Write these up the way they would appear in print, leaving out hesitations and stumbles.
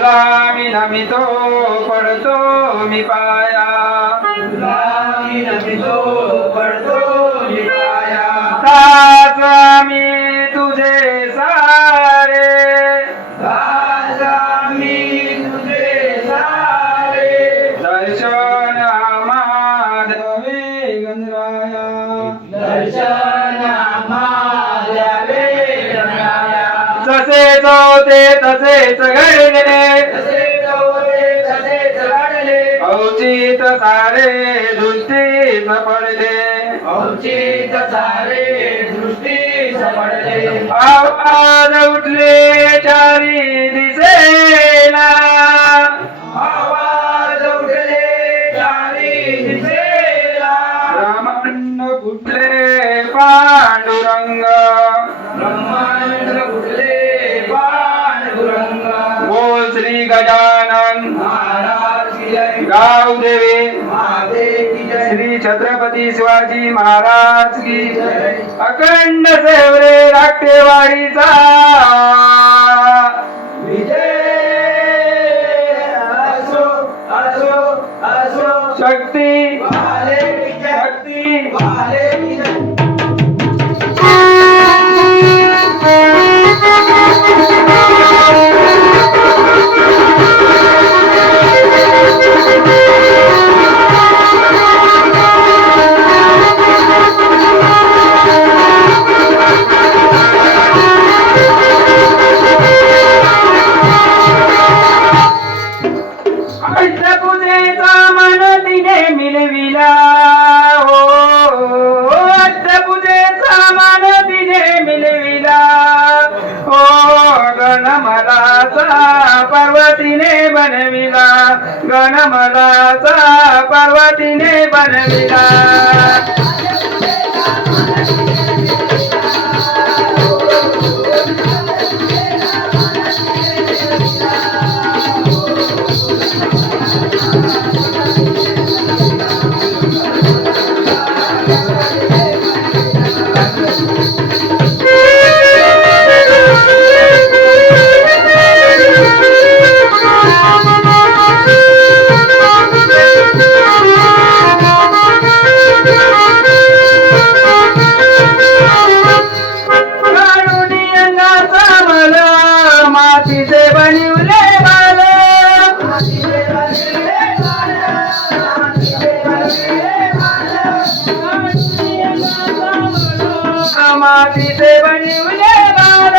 तुला मी नमितो पडतो मी पाया तुला मी नमितो पडतो मी पाया दास मी तुझे सारे दास मी तुझे सारे दर्शन माधवे गणराया दर्शन द्यावे गणराया जसे होते तसेच घडले तसेच होते तसेच घडले औचित सारे दृष्टीस पडले औचित सारे दृष्टीस पडले आवाज उठले चारी दिसेना आवाज उठले चारी दिसेला ब्रह्मांड फुटले पांडुरंग ब्रह्मांड उठले पांडुरंग बोल श्री गजानन महाराज की जय गाव देवी महादेव की जय श्री छत्रपती शिवाजी महाराज की जय अखंड सेवरे राटेवाडीचा विजय असो असो असो शक्ती महादेव की जय शक्ती महादेव की जय अष्टभुजेचा मन तिने मिळविला हो अष्टभुजेचा मन तिने मिळविला हो गणमलाचा पर्वतीने बनविला गणमलाचा पर्वतीने बनविला मातीचे बनवले बाल मातीचे बनवले बाल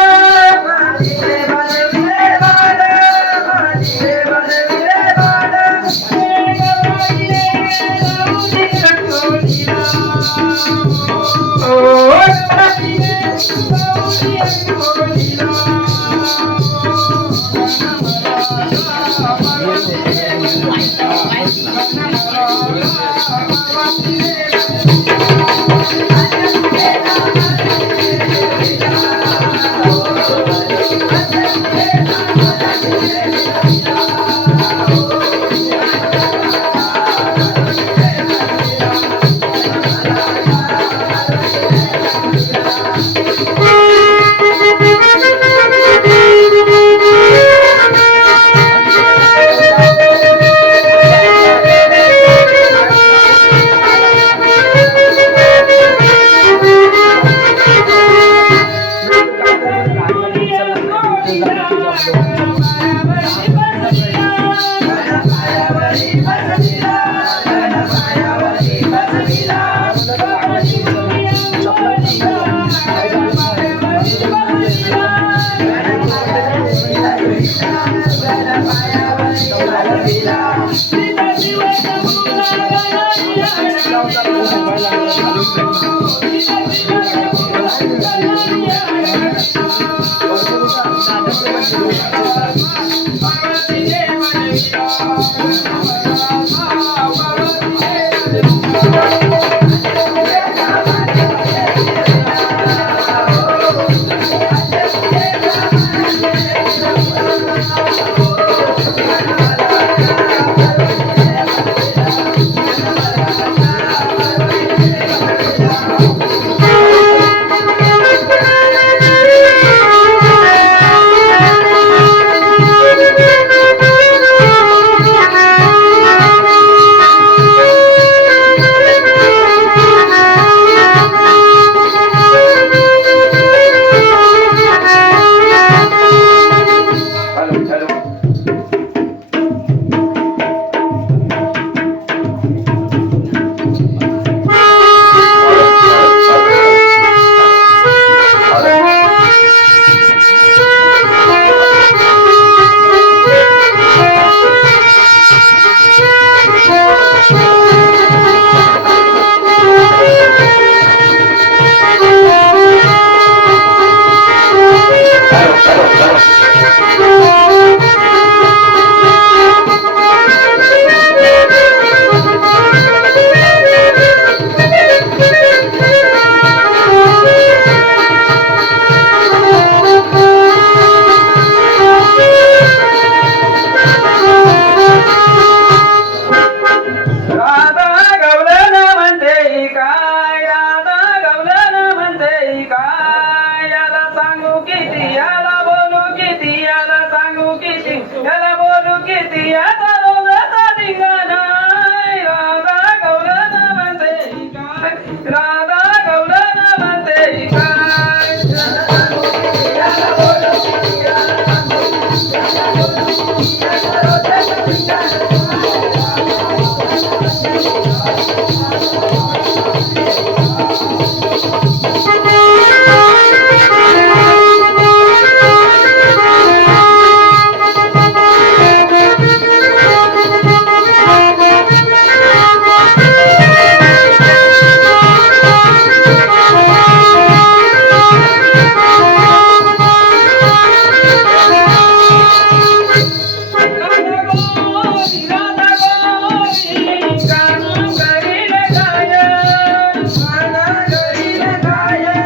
Thank you.